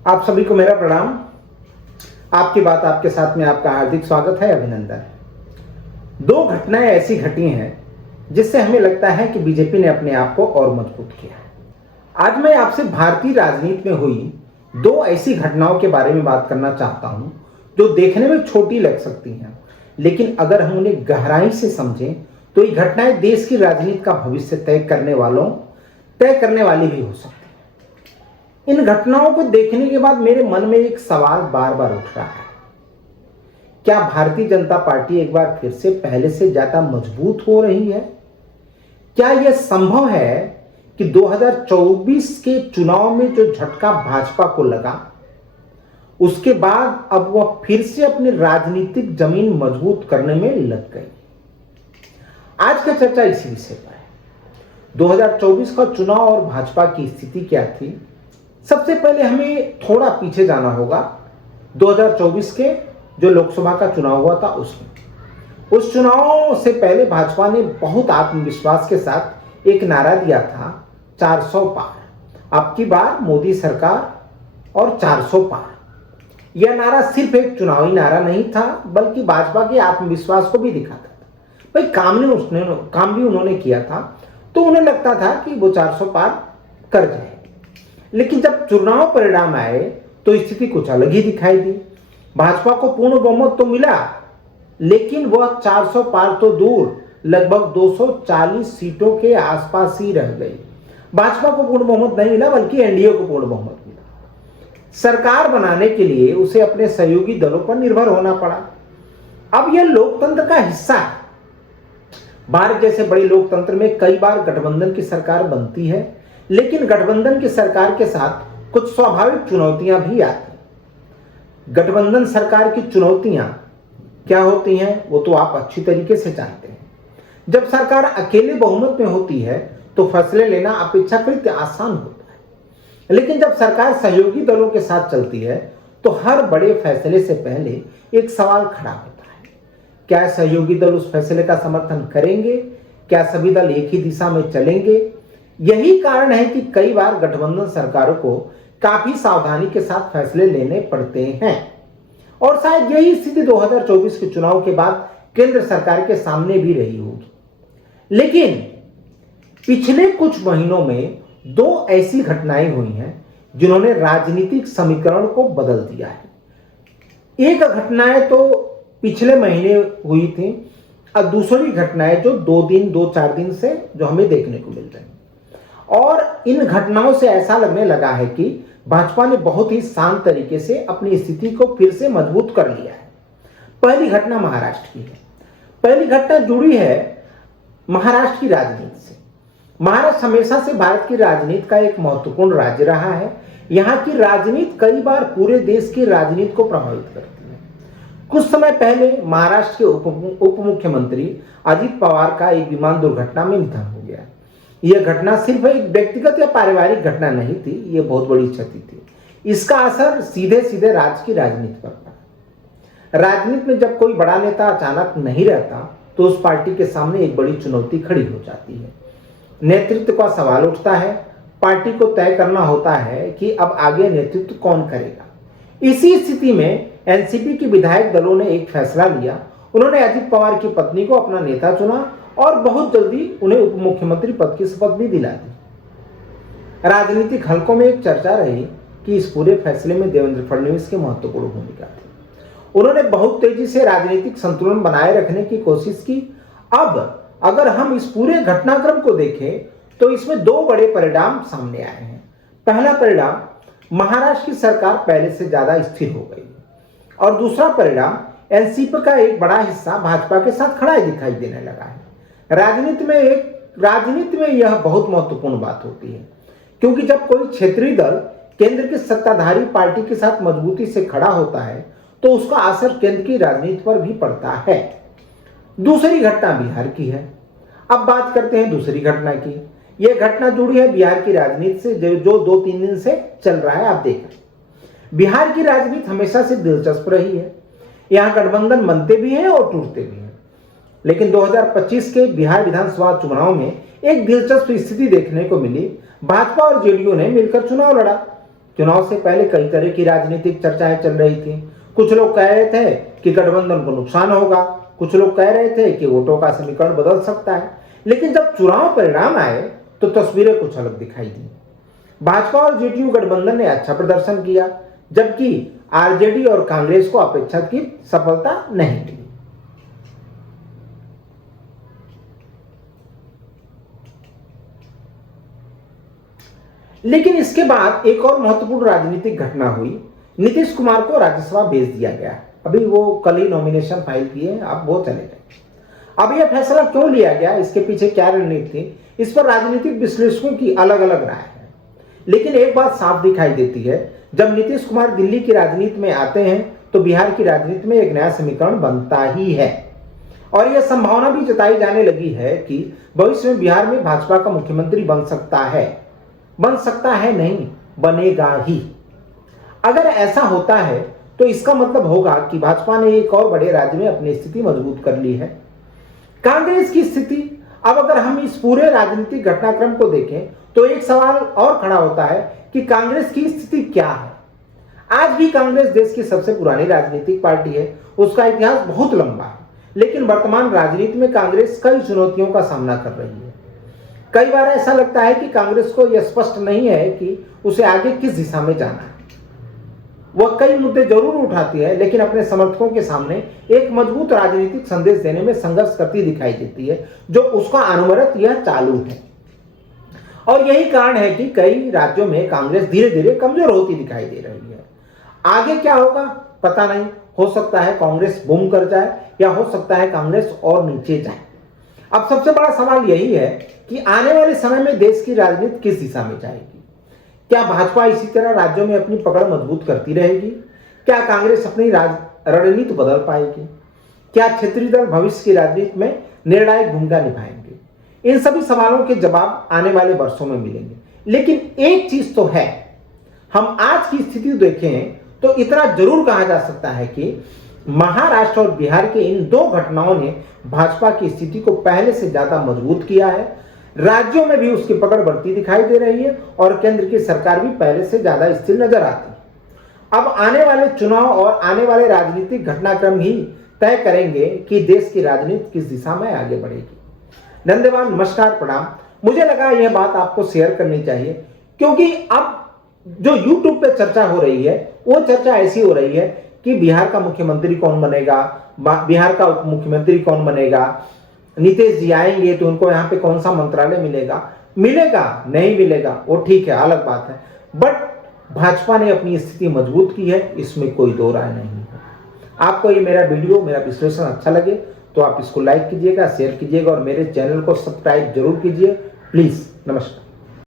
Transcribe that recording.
आप सभी को मेरा प्रणाम। आपकी बात आपके साथ में आपका हार्दिक स्वागत है, अभिनंदन। दो घटनाएं ऐसी घटी हैं जिससे हमें लगता है कि बीजेपी ने अपने आप को और मजबूत किया है। आज मैं आपसे भारतीय राजनीति में हुई दो ऐसी घटनाओं के बारे में बात करना चाहता हूं जो देखने में छोटी लग सकती हैं, लेकिन अगर हम उन्हें गहराई से समझें तो ये घटनाएं देश की राजनीति का भविष्य तय करने वाली भी हो सकती हैं। इन घटनाओं को देखने के बाद मेरे मन में एक सवाल बार बार उठ रहा है, क्या भारतीय जनता पार्टी एक बार फिर से पहले से ज्यादा मजबूत हो रही है? क्या यह संभव है कि 2024 के चुनाव में जो झटका भाजपा को लगा, उसके बाद अब वह फिर से अपनी राजनीतिक जमीन मजबूत करने में लग गई? आज का चर्चा इसी विषय पर है। 2024 का चुनाव और भाजपा की स्थिति क्या थी? सबसे पहले हमें थोड़ा पीछे जाना होगा। 2024 के जो लोकसभा का चुनाव हुआ था उस चुनाव से पहले भाजपा ने बहुत आत्मविश्वास के साथ एक नारा दिया था, 400 पार। अब की बार मोदी सरकार और 400 पार। यह नारा सिर्फ एक चुनावी नारा नहीं था, बल्कि भाजपा के आत्मविश्वास को भी दिखाता था। भाई काम भी उन्होंने किया था, तो उन्हें लगता था कि वो 400 पार कर जाए। लेकिन जब चुनाव परिणाम आए तो स्थिति कुछ अलग ही दिखाई दी। भाजपा को पूर्ण बहुमत तो मिला, लेकिन वह 400 पार तो दूर, लगभग 240 सीटों के आसपास ही रह गई। भाजपा को पूर्ण बहुमत नहीं मिला, बल्कि एनडीए को पूर्ण बहुमत मिला। सरकार बनाने के लिए उसे अपने सहयोगी दलों पर निर्भर होना पड़ा। अब यह लोकतंत्र का हिस्सा है। भारत जैसे बड़े लोकतंत्र में कई बार गठबंधन की सरकार बनती है, लेकिन गठबंधन की सरकार के साथ कुछ स्वाभाविक चुनौतियां भी आती हैं। गठबंधन सरकार की चुनौतियां क्या होती हैं वो तो आप अच्छी तरीके से जानते हैं। जब सरकार अकेले बहुमत में होती है तो फैसले लेना अपेक्षाकृत आसान होता है, लेकिन जब सरकार सहयोगी दलों के साथ चलती है तो हर बड़े फैसले से पहले एक सवाल खड़ा होता है, क्या सहयोगी दल उस फैसले का समर्थन करेंगे? क्या सभी दल एक ही दिशा में चलेंगे? यही कारण है कि कई बार गठबंधन सरकारों को काफी सावधानी के साथ फैसले लेने पड़ते हैं, और शायद यही स्थिति 2024 के चुनाव के बाद केंद्र सरकार के सामने भी रही होगी। लेकिन पिछले कुछ महीनों में दो ऐसी घटनाएं हुई हैं जिन्होंने राजनीतिक समीकरण को बदल दिया है। एक घटनाएं तो पिछले महीने हुई थी, और दूसरी घटनाएं जो 2-4 दिन से जो हमें देखने को मिल रही हैं। और इन घटनाओं से ऐसा लगने लगा है कि भाजपा ने बहुत ही शांत तरीके से अपनी स्थिति को फिर से मजबूत कर लिया है। पहली घटना महाराष्ट्र की है। पहली घटना जुड़ी है महाराष्ट्र की राजनीति से। महाराष्ट्र हमेशा से भारत की राजनीति का एक महत्वपूर्ण राज्य रहा है। यहाँ की राजनीति कई बार पूरे देश की राजनीति को प्रभावित करती है। कुछ समय पहले महाराष्ट्र के उप मुख्यमंत्री अजित पवार का एक विमान दुर्घटना में निधन हो गया। यह घटना सिर्फ एक व्यक्तिगत या पारिवारिक घटना नहीं थी, यह बहुत बड़ी क्षति थी। इसका असर सीधे सीधे राज्य की राजनीति पर पड़ा। राजनीति में जब कोई बड़ा नेता अचानक नहीं रहता तो उस पार्टी के सामने एक बड़ी चुनौती खड़ी हो जाती है। नेतृत्व का सवाल उठता है। पार्टी को तय करना होता है कि अब आगे नेतृत्व कौन करेगा। इसी स्थिति में एनसीपी के विधायक दलों ने एक फैसला लिया। उन्होंने अजित पवार की पत्नी को अपना नेता चुना और बहुत जल्दी उन्हें उप मुख्यमंत्री पद की शपथ भी दिला दी। राजनीतिक हलकों में एक चर्चा रही कि इस पूरे फैसले में देवेंद्र फडणवीस की महत्वपूर्ण भूमिका थी। उन्होंने बहुत तेजी से राजनीतिक संतुलन बनाए रखने की कोशिश की। अब अगर हम इस पूरे घटनाक्रम को देखें तो इसमें दो बड़े परिणाम सामने आए हैं। पहला परिणाम, महाराष्ट्र की सरकार पहले से ज्यादा स्थिर हो गई, और दूसरा परिणाम, एनसीपी का एक बड़ा हिस्सा भाजपा के साथ खड़ा दिखाई देने लगा है। राजनीति में यह बहुत महत्वपूर्ण बात होती है, क्योंकि जब कोई क्षेत्रीय दल केंद्र की सत्ताधारी पार्टी के साथ मजबूती से खड़ा होता है तो उसका असर केंद्र की राजनीति पर भी पड़ता है। दूसरी घटना बिहार की है। अब बात करते हैं दूसरी घटना की। यह घटना जुड़ी है बिहार की राजनीति से, जो 2-3 दिन से चल रहा है। आप देखें, बिहार की राजनीति हमेशा से दिलचस्प रही है। यहाँ गठबंधन बनते भी हैं और टूटते भी हैं। लेकिन 2025 के बिहार विधानसभा चुनाव में एक दिलचस्प स्थिति देखने को मिली। भाजपा और जेडीयू ने मिलकर चुनाव लड़ा। चुनाव से पहले कई तरह की राजनीतिक चर्चाएं चल रही थी। कुछ लोग कह रहे थे कि गठबंधन को नुकसान होगा, कुछ लोग कह रहे थे कि वोटों का समीकरण बदल सकता है। लेकिन जब चुनाव परिणाम आए तो तस्वीरें कुछ अलग दिखाई दी। भाजपा और जेडीयू गठबंधन ने अच्छा प्रदर्शन किया, जबकि आरजेडी और कांग्रेस को अपेक्षाकृत सफलता नहीं मिली। लेकिन इसके बाद एक और महत्वपूर्ण राजनीतिक घटना हुई। नीतीश कुमार को राज्यसभा भेज दिया गया। अभी वो कल ही नॉमिनेशन फाइल किए, अब वो चले गए। अब यह फैसला क्यों लिया गया, इसके पीछे क्या रणनीति थी, इस पर राजनीतिक विश्लेषकों की अलग अलग राय है। लेकिन एक बात साफ दिखाई देती है, जब नीतीश कुमार दिल्ली की राजनीति में आते हैं तो बिहार की राजनीति में एक नया समीकरण बनता ही है। और यह संभावना भी जताई जाने लगी है कि भविष्य में बिहार में भाजपा का मुख्यमंत्री बन सकता है नहीं, बनेगा ही। अगर ऐसा होता है तो इसका मतलब होगा कि भाजपा ने एक और बड़े राज्य में अपनी स्थिति मजबूत कर ली है। कांग्रेस की स्थिति, अब अगर हम इस पूरे राजनीतिक घटनाक्रम को देखें तो एक सवाल और खड़ा होता है कि कांग्रेस की स्थिति क्या है। आज भी कांग्रेस देश की सबसे पुरानी राजनीतिक पार्टी है, उसका इतिहास बहुत लंबा है, लेकिन वर्तमान राजनीति में कांग्रेस कई चुनौतियों का सामना कर रही है। कई बार ऐसा लगता है कि कांग्रेस को यह स्पष्ट नहीं है कि उसे आगे किस दिशा में जाना है। वह कई मुद्दे जरूर उठाती है, लेकिन अपने समर्थकों के सामने एक मजबूत राजनीतिक संदेश देने में संघर्ष करती दिखाई देती है, जो उसका अनवरत यह चालू है। और यही कारण है कि कई राज्यों में कांग्रेस धीरे धीरे कमजोर होती दिखाई दे रही है। आगे क्या होगा पता नहीं, हो सकता है कांग्रेस बूम कर जाए या हो सकता है कांग्रेस और नीचे जाए। अब सबसे बड़ा सवाल यही है कि आने वाले समय में देश की राजनीति किस दिशा में जाएगी। क्या भाजपा इसी तरह राज्यों में अपनी पकड़ मजबूत करती रहेगी? क्या कांग्रेस अपनी रणनीति बदल पाएगी? क्या क्षेत्रीय दल भविष्य की राजनीति में निर्णायक भूमिका निभाएंगे? इन सभी सवालों के जवाब आने वाले वर्षों में मिलेंगे। लेकिन एक चीज तो है, हम आज की स्थिति देखें तो इतना जरूर कहा जा सकता है कि महाराष्ट्र और बिहार के इन दो घटनाओं ने भाजपा की स्थिति को पहले से ज्यादा मजबूत किया है। राज्यों में भी उसकी पकड़ बढ़ती दिखाई दे रही है और केंद्र की सरकार भी पहले से ज्यादा स्थिर नजर आती है। अब आने वाले चुनाव और आने वाले राजनीतिक घटनाक्रम ही तय करेंगे कि देश की राजनीति किस दिशा में आगे बढ़ेगी। धन्यवाद, नमस्कार, प्रणाम। मुझे लगा यह बात आपको शेयर करनी चाहिए, क्योंकि अब जो YouTube पे चर्चा हो रही है वो चर्चा ऐसी हो रही है कि बिहार का मुख्यमंत्री कौन बनेगा, बिहार का उप मुख्यमंत्री कौन बनेगा, नीतीश जी आएंगे तो उनको यहाँ पे कौन सा मंत्रालय मिलेगा नहीं मिलेगा, वो ठीक है, अलग बात है। बट भाजपा ने अपनी स्थिति मजबूत की है, इसमें कोई दो राय नहीं है। आपको ये मेरा वीडियो, मेरा विश्लेषण अच्छा लगे तो आप इसको लाइक कीजिएगा, शेयर कीजिएगा और मेरे चैनल को सब्सक्राइब जरूर कीजिए प्लीज। नमस्कार।